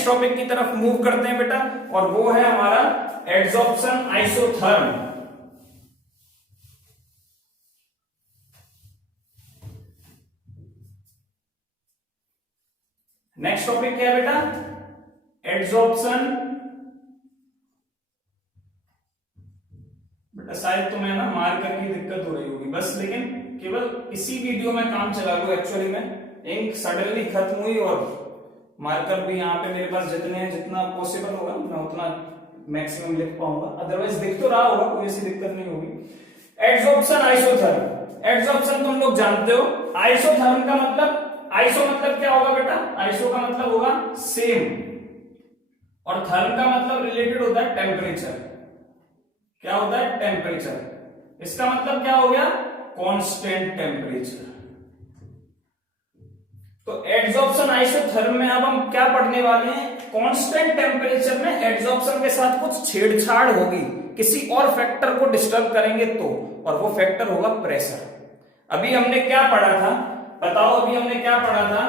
Next topic की तरफ move करते हैं बेटा, और वो है हमारा एड्सॉर्प्शन आइसोथर्म। नेक्स्ट टॉपिक क्या है बेटा? एड्सॉर्प्शन। बेटा शायद तुम्हें ना मार्कर की दिक्कत हो रही होगी बस, लेकिन केवल इसी वीडियो में काम चला लो। एक्चुअली में इंक सडनली खत्म हुई और मार्कर भी यहाँ पे मेरे पास जितने हैं, जितना पॉसिबल होगा मैं उतना मैक्सिमम लिख पाऊंगा, अदरवाइज दिख तो रहा होगा, कोई ऐसी दिक्कत नहीं होगी। Adsorption isotherm. एड्सॉर्प्शन तुम लोग जानते हो। आइसोथर्म का मतलब, आइसो मतलब क्या होगा बेटा? आइसो का मतलब होगा सेम, और थर्म का मतलब रिलेटेड होता है टेम्परेचर। क्या होता है? टेम्परेचर। इसका मतलब क्या हो गया? Constant temperature. तो एड्सॉर्प्शन आइसोथर्म में अब हम क्या पढ़ने वाले हैं? कांस्टेंट टेम्परेचर में एड्सॉर्प्शन के साथ कुछ छेड़छाड़ होगी, किसी और फैक्टर को डिस्टर्ब करेंगे तो, और वो फैक्टर होगा प्रेशर। अभी हमने क्या पढ़ा था बताओ? अभी हमने क्या पढ़ा था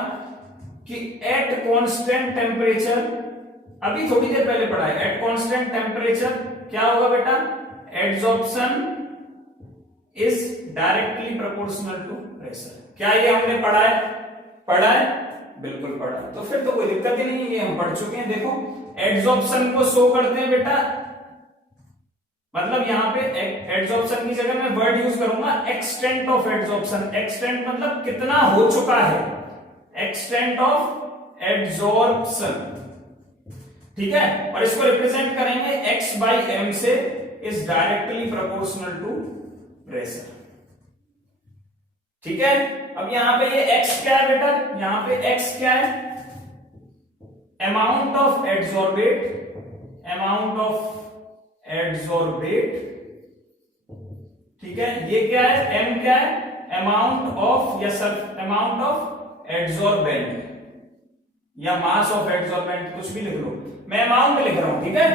कि एट कांस्टेंट टेम्परेचर, अभी थोड़ी देर पहले पढ़ा है, एट कांस्टेंट टेम्परेचर क्या होगा बेटा? Adsorption is directly proportional to pressure. क्या ये हमने पढ़ा है? पढ़ा है, बिल्कुल पढ़ा। तो फिर तो कोई दिक्कत ही नहीं है, ये हम पढ़ चुके हैं। देखो एड्सॉर्प्शन को शो करते हैं बेटा, मतलब यहां पे एड्सॉर्प्शन की जगह मैं वर्ड यूज करूंगा एक्सटेंट ऑफ एड्सॉर्प्शन। एक्सटेंट मतलब कितना हो चुका है, एक्सटेंट ऑफ एड्सॉर्प्शन, ठीक है। और इसको रिप्रेजेंट करेंगे x बाई एम से, is directly proportional to pressure, ठीक है। अब यहां पे ये x क्या है बेटा? यहां पे x क्या है? Amount of adsorbate, amount of adsorbate, ठीक है। ये क्या है? m क्या है? अमाउंट ऑफ, या सर अमाउंट ऑफ एड्सॉर्बेंट, या मास ऑफ एड्सॉर्बेंट, कुछ भी लिख लो, मैं अमाउंट लिख रहा हूं, ठीक है।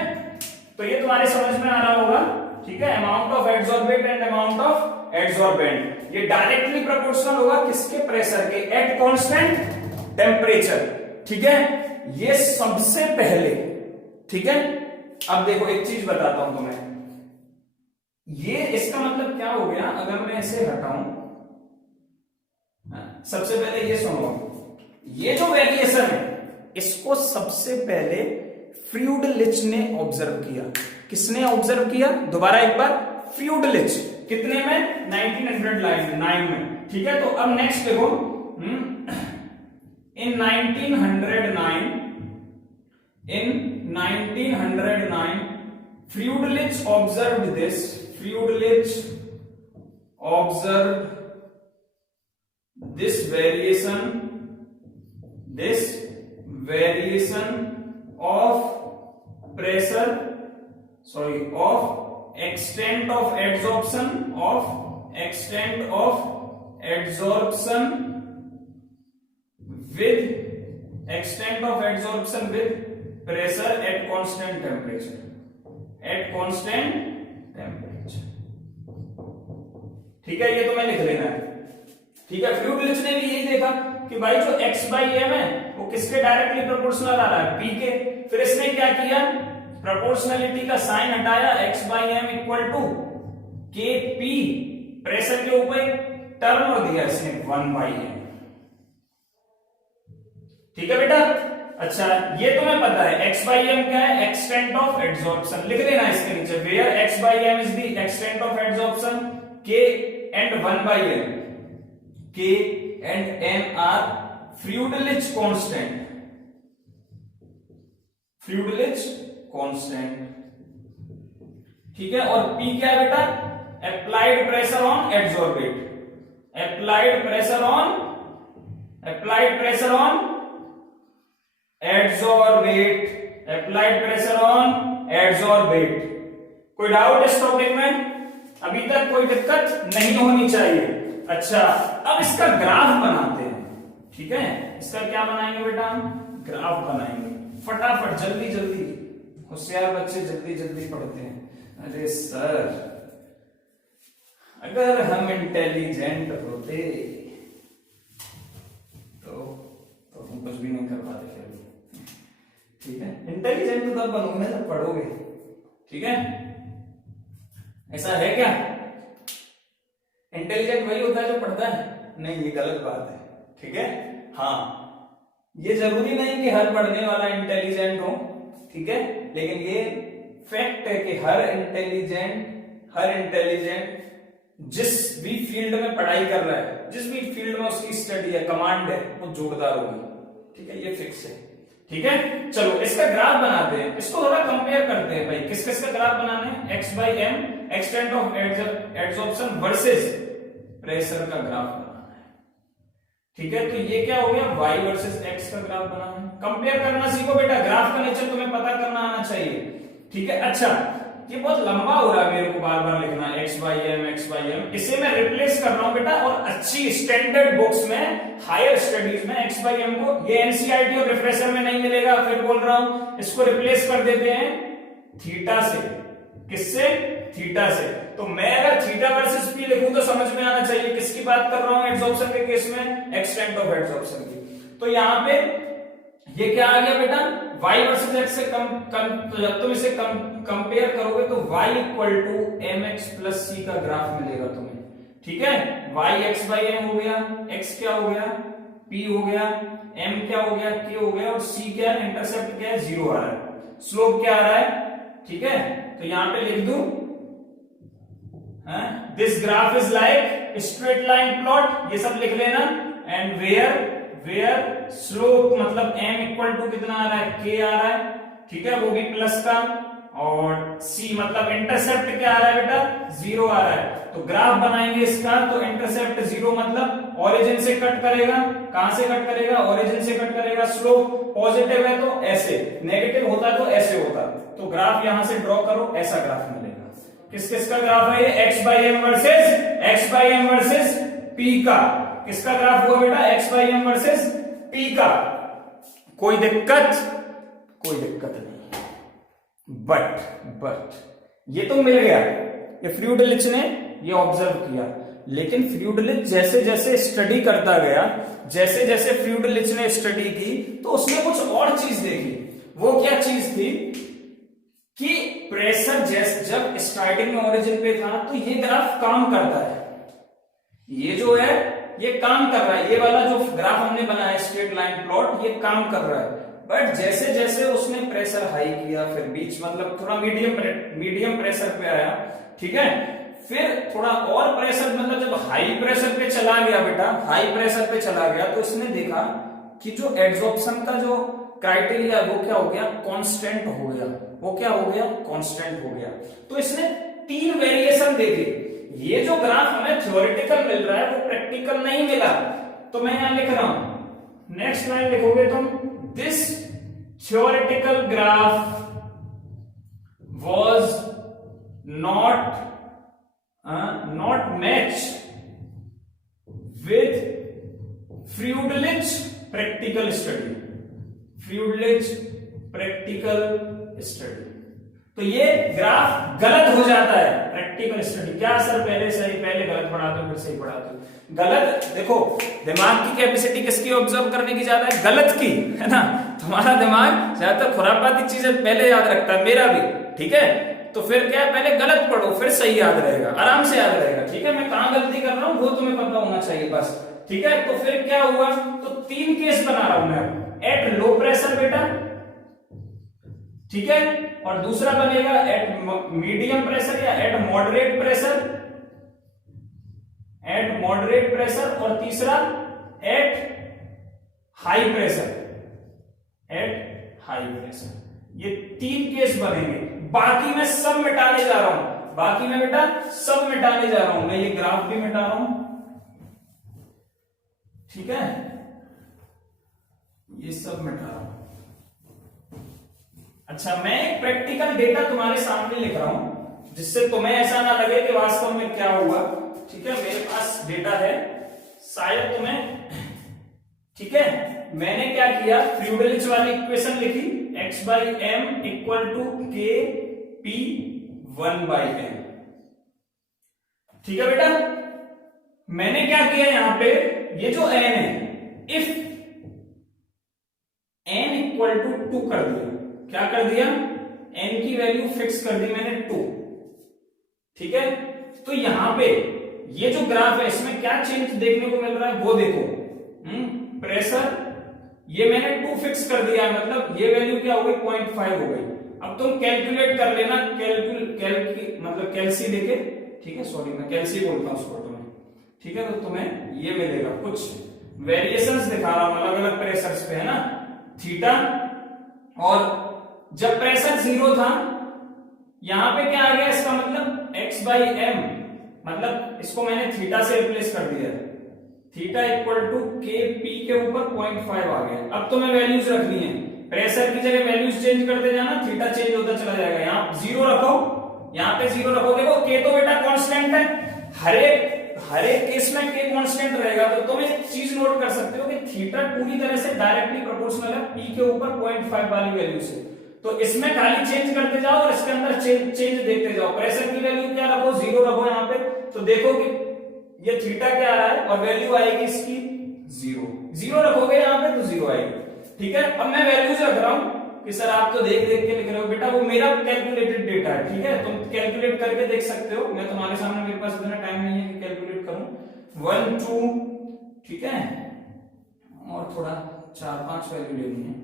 तो ये तुम्हारे समझ में आ रहा होगा, ठीक है। Amount of adsorbate and amount of adsorbent, ये डायरेक्टली प्रोपोर्शनल होगा किसके? प्रेशर के, एट कांस्टेंट टेम्परेचर, ठीक है। ये सबसे पहले, ठीक है। अब देखो एक चीज बताता हूं तुम्हें, ये इसका मतलब क्या हो गया अगर मैं इसे हटाऊं? सबसे पहले ये सुनो, ये जो वेरिएशन है इसको सबसे पहले फ्यूडलिच ने ऑब्जर्व किया। किसने ऑब्जर्व किया? दोबारा एक बार, फ्यूडलिच। कितने में? 1909 में, ठीक है। तो अब नेक्स्ट देखो, in 1909 Freundlich observed this, Freundlich observed this variation of pressure, sorry, of extent of adsorption, with extent of adsorption with pressure at constant temperature, ठीक है। ये तो मैं लिख लेना है, ठीक है। फ्यूडलिच ने भी यही देखा कि भाई जो x बाई एम है वो किसके डायरेक्टली प्रोपोर्शनल आ रहा है? p के। फिर इसने क्या किया? प्रोपोर्शनलिटी का साइन हटाया, x by m equal to k p, pressure के ऊपर टर्म और दिया इसने 1 बाई एम, ठीक है बेटा। अच्छा ये तुम्हें पता है x बाई एम क्या है? एक्सटेंट ऑफ एड्सॉर्प्शन, लिख देना इसके नीचे, where x by m is the extent of adsorption, k and 1 by m, K and M are Friedrich constant, ठीक है। और P क्या है बेटा? Applied pressure on adsorbate, applied pressure on adsorbate, कोई डाउट इस टॉपिक में? अभी तक कोई दिक्कत नहीं होनी चाहिए। अच्छा अब इसका ग्राफ बनाते हैं, ठीक है। इसका क्या बनाएंगे बेटा? हम ग्राफ बनाएंगे, फटाफट जल्दी जल्दी, होशियार बच्चे जल्दी जल्दी पढ़ते हैं। अरे सर अगर हम इंटेलिजेंट होते तो हम कुछ भी नहीं कर पाते फिर भी, ठीक है, इंटेलिजेंट तो तब बनोगे जब पढ़ोगे, ठीक है, ऐसा है क्या? इंटेलिजेंट वही होता है जो पढ़ता है? नहीं, ये गलत बात है, ठीक है। हाँ, ये जरूरी नहीं कि हर पढ़ने वाला इंटेलिजेंट हो, ठीक है, लेकिन ये फैक्ट है कि हर इंटेलिजेंट जिस भी फील्ड में पढ़ाई कर रहा है, जिस भी फील्ड में उसकी स्टडी है, कमांड है, वो जोरदार होगी, ठीक है, ये फिक्स है, ठीक है। चलो इसका ग्राफ बनाते हैं, इसको थोड़ा कंपेयर करते हैं भाई, किस किस का ग्राफ बनाना है? x by m extent of adsorption versus pressure का ग्राफ बनाना है, ठीक है। तो ये क्या हो गया? y वर्सेस x का ग्राफ बनाना है। कंपेयर करना सीखो बेटा, ग्राफ का नेचर तुम्हें पता करना आना चाहिए, ठीक है। अच्छा, ये बहुत लंबा हो रहा है मेरे को बार बार लिखना, x by m, इसे मैं रिप्लेस कर रहा हूं बेटा, और अच्छी स्टैंडर्ड बुक्स में, हायर स्टडीज में x by m को, ये एनसीईआरटी और रिफ्रेशर में नहीं मिलेगा, फिर बोल रहा हूं, इसको रिप्लेस कर देते हैं थीटा से। किससे? थीटा से। तो मैं अगर थीटा वर्सेस p लिखूं तो समझ में आना चाहिए किसकी बात कर रहा हूं एड्सॉर्प्शन के केस में, एक्सटेंट ऑफ एड्सॉर्प्शन की। तो यहां पे ये क्या आ गया बेटा? y वर्सेस x से तो जब तुम इसे कंपेयर करोगे तो y equal to mx plus c का ग्राफ मिलेगा तुम्हें, ठीक है। y x by m हो गया, x क्या हो गया? p हो गया, m क्या हो गया? k हो गया, और c क्या है? इंटरसेप्ट क्या है? 0 आ रहा है, स्लोप क्या आ रहा है, ठीक है। तो यहां पे लिख दूं, this graph is like straight line plot, ये सब लिख लेना। एंड वेयर स्लोप मतलब m इक्वल टू कितना आ रहा है? k आ रहा है, ठीक है, वो भी प्लस का, और c मतलब इंटरसेप्ट क्या आ रहा है बेटा? 0 आ रहा है। तो ग्राफ बनाएंगे इसका, तो इंटरसेप्ट 0 मतलब ओरिजिन से कट करेगा, कहां से कट करेगा? ओरिजिन से कट करेगा। स्लोप पॉजिटिव है तो ऐसे, नेगेटिव होता तो ऐसे होता। तो ग्राफ यहां से ड्रॉ करो, ऐसा ग्राफ मिलेगा। किस किस का ग्राफ है ये? x by m versus p का। किसका ग्राफ हुआ बेटा? x by m versus p का। कोई दिक्कत नहीं। बट ये तो मिल गया, ये फ्यूडलिच ने ये ऑब्जर्व किया, लेकिन फ्यूडलिच जैसे जैसे स्टडी करता गया, जैसे जैसे फ्यूडलिच ने स्टडी की, तो उसने कुछ और चीज देखी। वो क्या चीज थी कि प्रेशर जब स्टार्टिंग में ओरिजिन पे था तो ये ग्राफ काम करता है, ये जो है ये काम कर रहा है, ये वाला जो ग्राफ हमने बनाया स्ट्रेट लाइन प्लॉट, ये काम कर रहा है। बट जैसे जैसे उसने प्रेशर हाई किया, फिर बीच मतलब थोड़ा मीडियम प्रेशर पे आया, ठीक है, फिर थोड़ा और प्रेशर मतलब जब हाई प्रेशर पे चला गया बेटा, हाई प्रेशर पे चला गया, तो इसने देखा कि जो एड्सॉर्प्शन का जो क्राइटेरिया वो क्या हो गया? कांस्टेंट हो गया। वो क्या हो गया? कांस्टेंट हो गया। तो इसने 3 वेरिएशन देखे। ये जो ग्राफ हमें थ्योरेटिकल मिल रहा है वो प्रैक्टिकल नहीं मिला, तो मैं यहां लिख रहा हूं, नेक्स्ट लाइन लिखोगे तुम, this theoretical graph was not matched with Friedlich's practical study. तो ये ग्राफ गलत हो जाता है प्रैक्टिकल स्टडी। क्या सर पहले सही, पहले गलत पढ़ाते हो फिर सही पढ़ाते हो? गलत। देखो, दिमाग की कैपेसिटी किसकी ऑब्जर्व करने की ज्यादा है? गलत की, है ना। तुम्हारा दिमाग ज्यादातर खुरापाती चीजें पहले याद रखता है, मेरा भी, ठीक है। तो फिर क्या है, पहले गलत पढ़ो फिर सही याद रहेगा, आराम से याद रहेगा, ठीक है। मैं कहां गलती कर रहा हूं वो तुम्हें पता होना चाहिए बस, ठीक है। तो फिर क्या हुआ? तो 3 केस बना रहा हूं मैं, एट लो प्रेशर बेटा, ठीक है, और दूसरा बनेगा एट मीडियम प्रेशर या एट मॉडरेट प्रेशर, और तीसरा एट हाई प्रेशर, ये 3 केस बनेंगे। बाकी मैं सब मिटाने जा रहा हूं, बाकी मैं बेटा सब मिटाने जा रहा हूं, मैं ये ग्राफ भी मिटा रहा हूं, ठीक है, ये सब मिटा रहा हूं। अच्छा, मैं एक प्रैक्टिकल डेटा तुम्हारे सामने लिख रहा हूं जिससे तुम्हें ऐसा ना लगे कि वास्तव में क्या हुआ, ठीक है। मेरे पास डेटा है, शायद तुम्हें, ठीक है। मैंने क्या किया, फ्यूडलिच वाली इक्वेशन लिखी, x by m equal to k p 1 by m, ठीक है बेटा। मैंने क्या किया यहां पे, ये जो n है, इफ n इक्वल टू 2 कर दिया, क्या कर दिया, n की वैल्यू फिक्स कर दी मैंने 2, ठीक है। तो यहां पे ये जो ग्राफ है इसमें क्या चेंज देखने को मिल रहा है वो देखो, प्रेशर ये मैंने 2 फिक्स कर दिया, मतलब ये वैल्यू क्या हो गई 0.5 हो गई। अब तुम कैलकुलेट कर लेना, मतलब कैल्सी लेके, ठीक है, सॉरी मैं कैल्सी बोलता हूं उसको तुम्हें, ठीक है। तो तुम्हें ये मिलेगा, कुछ वेरिएशंस दिखा रहा हूं अलग अलग प्रेशर्स पे, है ना, थीटा। और जब प्रेशर 0 था, यहां पे क्या आ गया, इसका मतलब x/m, मतलब इसको मैंने थीटा से रिप्लेस कर दिया, theta equal to k P के ऊपर 0.5 आ गया। अब तुम्हें वैल्यूज रखनी है, प्रेशर की जगह वैल्यूज चेंज करते जाना, थीटा चेंज होता चला जाएगा। यहाँ 0 रखो, यहाँ पे 0 रखो, देखो के तो बेटा कांस्टेंट है, हर एक केस में के कांस्टेंट रहेगा। तो तुम एक चीज नोट कर सकते हो कि थीटा पूरी तरह से डायरेक्टली प्रोपोर्शनल है पी के ऊपर 0.5 वाली वैल्यू से। तो इसमें खाली चेंज करते जाओ और इसके अंदर चेंज देखते जाओ। प्रेशर की वैल्यू क्या रखो, 0 रखो यहाँ पे, तो देखो कि ये थीटा क्या आ रहा है और वैल्यू आएगी इसकी 0 रखोगे यहाँ पे तो 0 आएगी, ठीक है। अब मैं वैल्यूज रख रहा हूं कि सर आप तो देख देख के लिख रहे हो, बेटा वो मेरा कैलकुलेटेड डेटा है, ठीक है, तुम कैलकुलेट करके देख सकते हो। मैं तुम्हारे सामने, मेरे पास इतना टाइम नहीं है कि कैलकुलेट करूं। 1 2, ठीक है, और थोड़ा 4-5 वैल्यू लेनी है,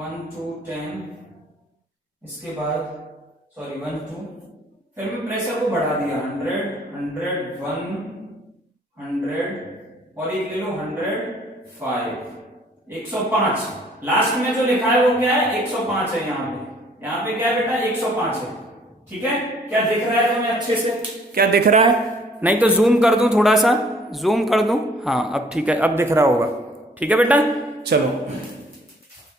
1 2 10, इसके बाद सॉरी 1 2, फिर मैं प्रेशर को बढ़ा दिया 100 100 100 और एक ले लो 105 105। लास्ट में जो लिखा है वो क्या है, 105 है। यहाँ पे क्या है बेटा, 105 है, ठीक है। क्या दिख रहा है तुम्हें अच्छे से, क्या दिख रहा है? नहीं तो जूम कर दूं, थोड़ा सा जूम कर दूं, हाँ अब ठीक है, अब दिख रहा होगा, ठीक है बेटा। चलो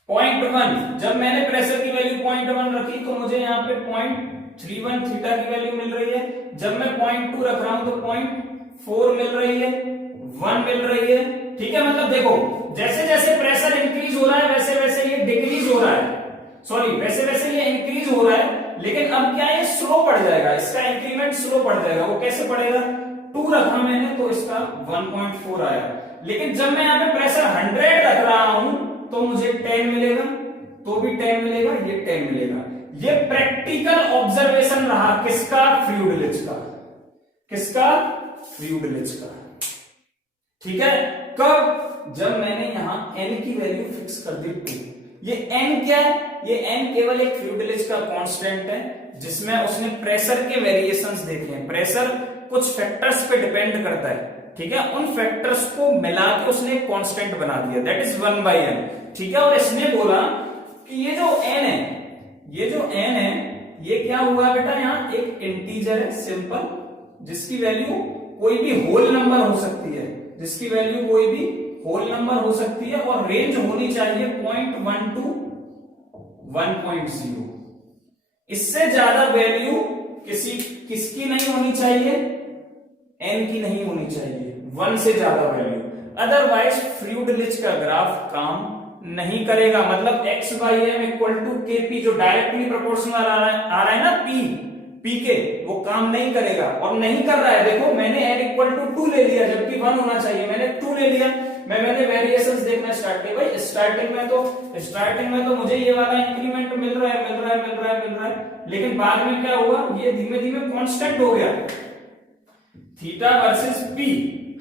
0.1, जब मैंने प्रेशर की वैल्यू 0.1 रखी तो मुझे यहाँ पे 0.31 थीटा की वैल्यू मिल रही है। जब मैं 0.2 रख रहा हूं तो 0.4 मिल रही है, 1 मिल रही है, ठीक है। मतलब देखो जैसे जैसे प्रेशर इंक्रीज हो रहा है वैसे वैसे ये डिक्रीज हो रहा है, सॉरी वैसे वैसे ये इंक्रीज हो रहा है, लेकिन अब क्या है, स्लो पड़ जाएगा, इसका इंक्रीमेंट स्लो पड़ जाएगा। वो कैसे पड़ेगा, 2 रखा मैंने तो इसका 1.4 आया, लेकिन जब मैं यहाँ पे प्रेशर 100 रख रहा हूं तो मुझे 10 मिलेगा, तो भी 10 मिलेगा, ये 10 मिलेगा। ये प्रैक्टिकल ऑब्जर्वेशन रहा किसका, फ्लूइड का, किसका, फ्लूइड का, ठीक है। कब, जब मैंने यहां n की वैल्यू फिक्स कर दी 2। ये n क्या है, ये n केवल एक फ्लूइड का कांस्टेंट है जिसमें उसने प्रेशर के वेरिएशंस देखे हैं। प्रेशर कुछ फैक्टर्स पे डिपेंड करता है, ठीक है, उन फैक्टर्स को मिला के उसने एक कांस्टेंट बना दिया, दैट इज 1/n, ठीक है। और इसने बोला कि ये जो n है, ये जो n है, ये क्या हुआ बेटा, यहाँ एक इंटीजर है सिंपल, जिसकी वैल्यू कोई भी होल नंबर हो सकती है, जिसकी वैल्यू कोई भी होल नंबर हो सकती है, और रेंज होनी चाहिए 0.1 to 1.0। इससे ज्यादा वैल्यू किसकी नहीं होनी चाहिए, n की नहीं होनी चाहिए, 1 से ज्यादा वैल्यू, अदरवाइज फ्लूइड का ग्राफ काम नहीं करेगा। मतलब x/m इक्वल टू kp जो डायरेक्टली प्रोपोर्शनल आ रहा है ना p के, वो काम नहीं करेगा और नहीं कर रहा है। देखो मैंने n इक्वल टू 2 ले लिया जबकि 1 होना चाहिए, मैंने 2 ले लिया। मैंने वेरिएशंस देखना स्टार्ट किया, भाई स्टार्टिंग में तो मुझे ये वाला इंक्रीमेंट मिल रहा है, लेकिन बाद में क्या हुआ, ये धीमे धीमे कांस्टेंट हो गया। Theta versus p,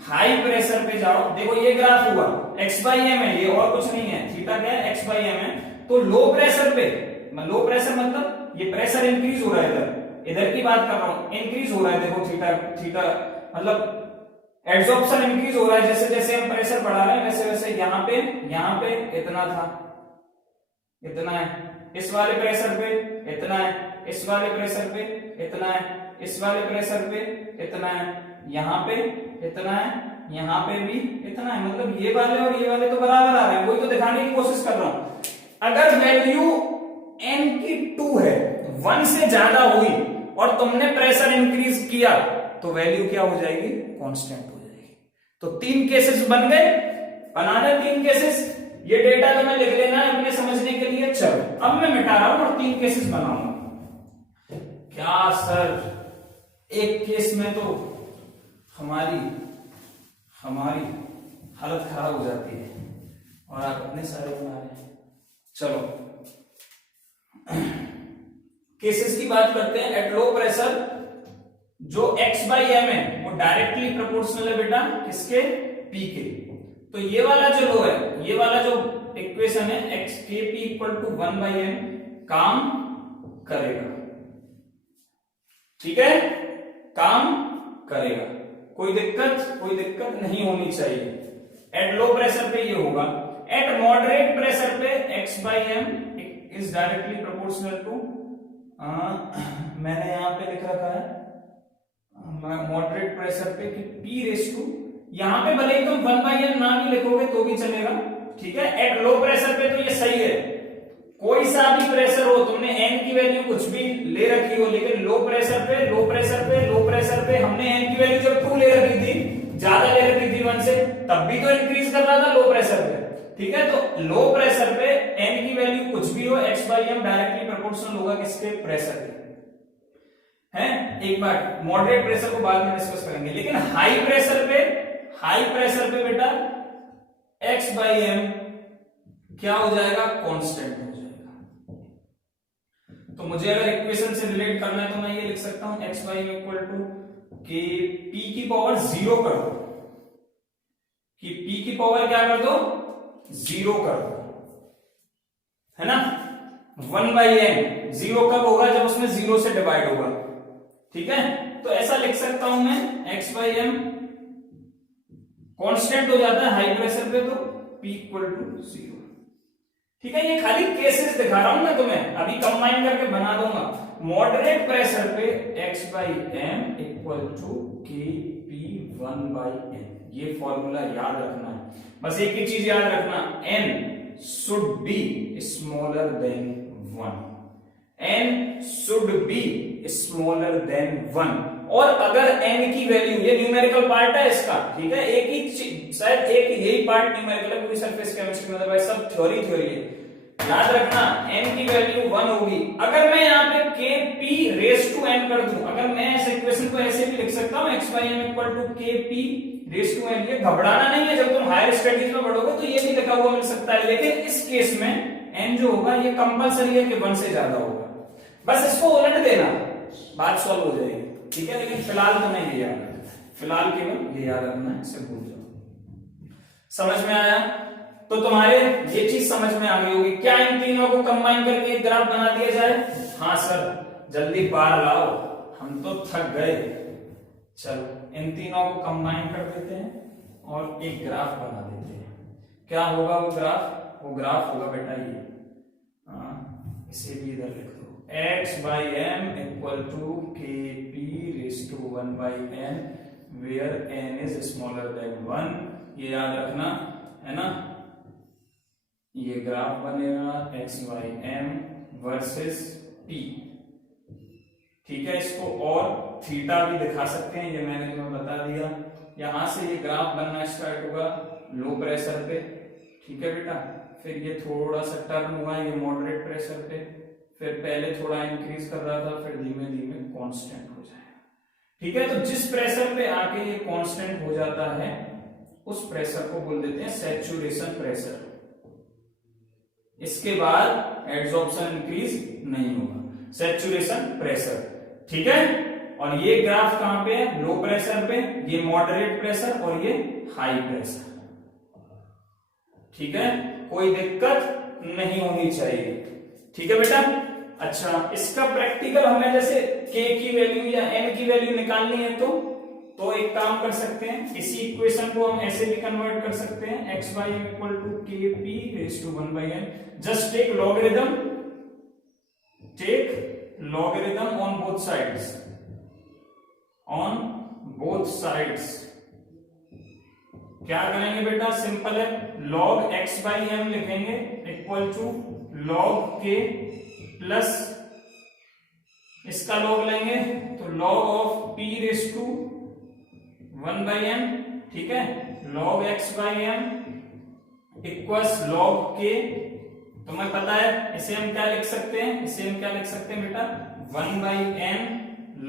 high pressure पे जाओ, देखो ये ग्राफ हुआ x/m है, ये और कुछ नहीं है, थीटा क्या है, x/m है। तो लो प्रेशर पे, लो प्रेशर मतलब ये प्रेशर इंक्रीज हो रहा है, इधर की बात कर रहा हूं, इंक्रीज हो रहा है। देखो थीटा मतलब एड्सॉर्प्शन इंक्रीज हो रहा है, जैसे जैसे हम प्रेशर बढ़ा रहे हैं वैसे वैसे यहाँ पे इतना था, इतना है, इस वाले प्रेशर पे इतना है, इस वाले प्रेशर पे इतना है, इस वाले प्रेशर पे इतना है, यहाँ पे इतना है, यहाँ पे भी इतना है। मतलब ये वाले और ये वाले तो बराबर आ रहे हैं, वही तो दिखाने की कोशिश कर रहा हूं। अगर वैल्यू n की 2 है, 1 से ज्यादा हुई और तुमने प्रेशर इंक्रीज किया तो वैल्यू क्या हो जाएगी, कांस्टेंट हो जाएगी। तो 3 केसेस बन गए, बनाना 3 केसेस, ये डेटा तुम्हें लिख लेना है अपने समझने के लिए। चलो अब मैं मिटा रहा हूं और 3 केसेस बनाऊंगा। क्या सर, एक केस में तो हमारी हालत खराब हो जाती है और आप इतने सारे बना रहे हैं। चलो केसेस की बात करते हैं। एट लो प्रेशर जो x बाई एम है वो डायरेक्टली प्रोपोर्शनल है बेटा किसके, P के। तो ये वाला जो लो है, ये वाला जो इक्वेशन है x के P equal to 1 by m काम करेगा, ठीक है, काम करेगा, कोई दिक्कत नहीं होनी चाहिए। एट लो प्रेशर पे ये होगा। एट मॉडरेट प्रेशर पे x by m is directly proportional to, मैंने यहां पे लिख रखा है मॉडरेट प्रेशर पे कि P रेस टू, यहां पे भले ही तुम 1 बाई एम ना भी लिखोगे तो भी चलेगा, ठीक है। एट लो प्रेशर पे तो ये सही है, कोई सा भी प्रेशर हो, तुमने n की वैल्यू कुछ भी ले रखी हो, लेकिन लो प्रेशर पे हमने n की वैल्यू जब 2 ले रखी थी, ज्यादा ले रखी थी 1 से, तब भी तो इंक्रीज कर रहा था लो प्रेशर पे, ठीक है। तो लो प्रेशर पे n की वैल्यू कुछ भी हो, x by m directly proportional होगा किसके, प्रेशर के, है। एक बार मॉडरेट प्रेशर को बाद में डिस्कस करेंगे, लेकिन हाई प्रेशर पे बेटा x बाई एम क्या हो जाएगा, कांस्टेंट हो जाएगा। तो मुझे अगर इक्वेशन से रिलेट करना है तो मैं ये लिख सकता हूं x by m equal to कि p की पावर 0 कर दो, कि p की पावर क्या कर दो, 0 कर दो, है ना। 1 बाई एम 0 कब होगा, जब उसमें 0 से डिवाइड होगा, ठीक है। तो ऐसा लिख सकता हूं मैं x बाई एम कांस्टेंट हो जाता है हाई प्रेशर पे, तो p इक्वल टू 0, ठीक है। ये खाली केसेस दिखा रहा हूं मैं तुम्हें, अभी कंबाइन करके बना दूंगा। मॉडरेट प्रेशर पे x by m equal to k p 1 by n, ये फॉर्मूला याद रखना है, बस एक ही चीज याद रखना, n should be smaller than 1, n should be smaller than 1। और अगर n की वैल्यू, ये न्यूमेरिकल पार्ट है इसका, ठीक है, एक ही शायद एक यही पार्ट न्यूमेरिकल है पूरी सरफेस केमिस्ट्री में, भाई सब थ्योरी है, याद रखना n की वैल्यू 1 होगी। अगर मैं यहाँ पे k p raise to n कर दूं, अगर मैं इस इक्वेशन को ऐसे भी लिख सकता हूँ x by m equal to k p raise to n, ये घबराना नहीं है, जब तुम हायर स्टडीज में बढ़ोगे तो ये भी लिखा हुआ मिल सकता है, लेकिन इस केस में n जो होगा ये कंपलसरी है कि 1 से ज्यादा होगा, बस इसको उलट देना, बात सॉल्व हो जाएगी, ठीक है। लेकिन फिलहाल तुम्हें ये याद रखना, फिलहाल केवल ये याद रखना है, इसे भूल जाओ। समझ में आया? तो तुम्हारे ये चीज समझ में आ गई होगी। क्या इन तीनों को कंबाइन करके एक ग्राफ बना दिया जाए? हाँ सर, जल्दी पार लाओ, हम तो थक गए। चलो इन तीनों को कंबाइन कर देते हैं और एक ग्राफ बना देते हैं। क्या होगा वो ग्राफ? वो ग्राफ होगा बेटा ये, इसे भी इधर लिख दो, x by m equal to k p raise to 1 by n where n is smaller than 1, ये याद रखना है ना। ये ग्राफ बनेगा x by m versus p, ठीक है। इसको और थीटा भी दिखा सकते हैं, ये मैंने तुम्हें बता दिया। यहां से ये ग्राफ बनना स्टार्ट होगा लो प्रेशर पे, ठीक है बेटा, फिर ये थोड़ा सा टर्न हुआ ये मॉडरेट प्रेशर पे, फिर पहले थोड़ा इंक्रीज कर रहा था, फिर धीमे धीमे कांस्टेंट हो जाएगा, ठीक है। तो जिस प्रेशर पे आके ये कांस्टेंट हो जाता है उस प्रेशर को बोल देते हैं सैचुरेशन प्रेशर। इसके बाद एड्सॉर्प्शन इंक्रीज नहीं होगा, सैचुरेशन प्रेशर, ठीक है। और ये ग्राफ कहां पे है? लो प्रेशर पे, ये मॉडरेट प्रेशर और ये हाई प्रेशर, ठीक है। कोई दिक्कत नहीं होनी चाहिए, ठीक है बेटा। अच्छा, इसका प्रैक्टिकल हमें जैसे k की वैल्यू या n की वैल्यू निकालनी है तो एक काम कर सकते हैं, इसी इक्वेशन को हम ऐसे भी कन्वर्ट कर सकते हैं, x by equal to k p raise to 1 by n, just take logarithm on both sides, क्या करेंगे बेटा? सिंपल है, log x बाई एम लिखेंगे equal to log k plus इसका log लेंगे तो log of p raise to 1 by m, ठीक है। log x बाई एम इक्वल्स log k, तुम्हें पता है इसे हम क्या लिख सकते हैं, बेटा 1 बाई एन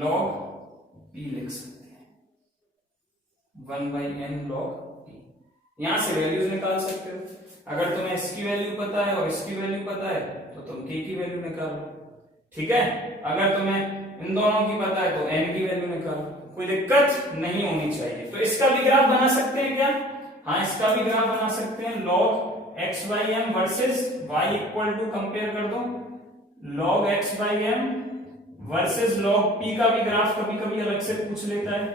log p लिख सकते हैं, 1 बाई एन log p। यहां से वैल्यूज निकाल सकते हो, अगर तुम्हें इसकी वैल्यू पता है और इसकी वैल्यू पता है तो तो तुम k की वैल्यू निकालो। ठीक है, अगर तुम्हें इन दोनों की पता है तो n की वैल्यू निकालो, कोई दिक्कत नहीं होनी चाहिए। तो इसका भी ग्राफ बना सकते हैं क्या? हाँ, इसका भी ग्राफ बना सकते हैं। log x by m versus y equal to, compare कर दो, log x by m versus log p का भी ग्राफ कभी कभी अलग से पूछ लेता है,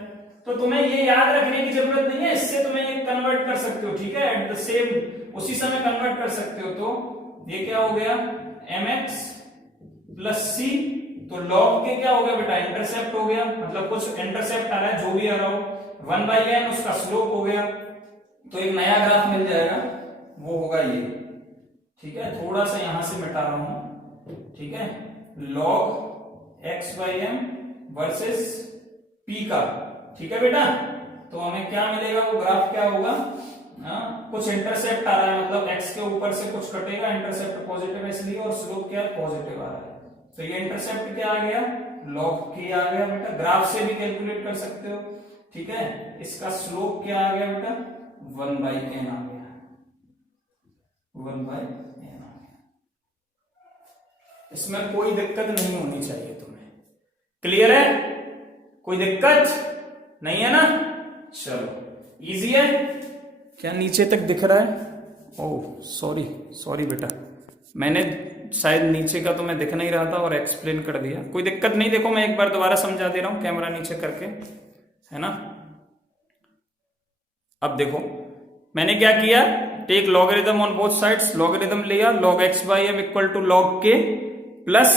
तो तुम्हें ये याद रखने की जरूरत नहीं है, इससे तुम्हें ये कन्वर्ट कर सकते हो। ठीक है, एट द सेम उसी समय कन्वर्ट कर सकते हो। तो ये क्या हो गया, mx प्लस c, तो log के क्या हो गया बेटा, इंटरसेप्ट हो गया, मतलब कुछ इंटरसेप्ट आ रहा है, जो भी आ रहा हो, 1/n उसका स्लोप हो गया, तो एक नया ग्राफ मिल जाएगा, वो होगा ये। ठीक है, थोड़ा सा यहां से मिटा रहा हूं। ठीक है, log x by m versus p का। ठीक है बेटा, तो हमें क्या मिलेगा, वो ग्राफ क्या होगा, कुछ इंटरसेप्ट आ रहा है, मतलब x के ऊपर से कुछ कटेगा, इंटरसेप्ट पॉजिटिव है इसलिए, और स्लोप क्या पॉजिटिव आ रहा है, तो ये इंटरसेप्ट क्या आ गया, log k आ गया बेटा। ग्राफ से भी कैलकुलेट कर सकते हो। ठीक है, इसका स्लोप क्या आ गया बेटा, 1/n आ गया, 1/n आ गया। इसमें कोई दिक्कत नहीं होनी चाहिए तुम्हें। क्लियर है, कोई दिक्कत नहीं है ना? चलो, इजी है क्या? नीचे तक दिख रहा है? ओह सॉरी बेटा, मैंने शायद नीचे का तो मैं दिख नहीं रहा था और एक्सप्लेन कर दिया। कोई दिक्कत नहीं, देखो मैं एक बार दोबारा समझा दे रहा हूं कैमरा नीचे करके, है ना। अब देखो मैंने क्या किया, take logarithm on both sides, logarithm लिया, log x by m equal to log k plus,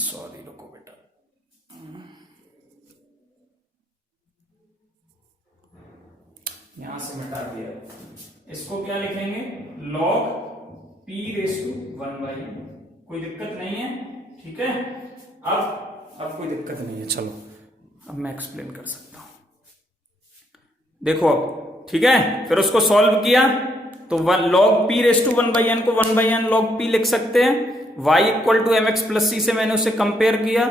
sorry रुको बेटा, यहां से मिटा दिया, इसको क्या लिखेंगे, log p raise to 1/n, कोई दिक्कत नहीं है। ठीक है, अब कोई दिक्कत नहीं है। चलो अब मैं एक्सप्लेन कर सकता हूं, देखो अब। ठीक है, फिर उसको सॉल्व किया तो log p raise to 1/n को 1/n log p लिख सकते हैं, y equal to mx plus c से मैंने उसे कंपेयर किया।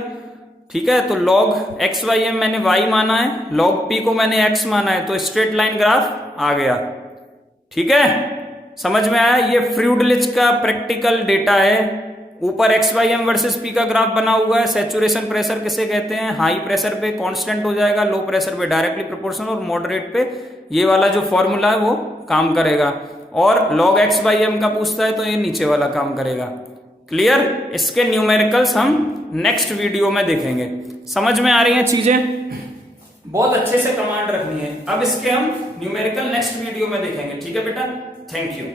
ठीक है, तो log x by m मैंने y माना है, log p को मैंने x माना है, तो स्ट्रेट लाइन ग्राफ आ गया। ठीक है, समझ में आया? ये फ्रूडलिच का प्रैक्टिकल डेटा है। ऊपर x by m versus p का ग्राफ बना हुआ है। सैचुरेशन प्रेशर किसे कहते हैं, हाई प्रेशर पे कांस्टेंट हो जाएगा, लो प्रेशर पे डायरेक्टली प्रोपोर्शनल, और मॉडरेट पे ये वाला जो फॉर्मूला है वो काम करेगा। और log x by m का पूछता है तो ये नीचे वाला काम करेगा। क्लियर? इसके न्यूमेरिकल्स हम नेक्स्ट वीडियो में देखेंगे। समझ में आ रही हैं चीजें? बहुत अच्छे से कमांड रखनी है। अब इसके हम न्यूमेरिकल नेक्स्ट वीडियो में देखेंगे। ठीक है बेटा, थैंक यू।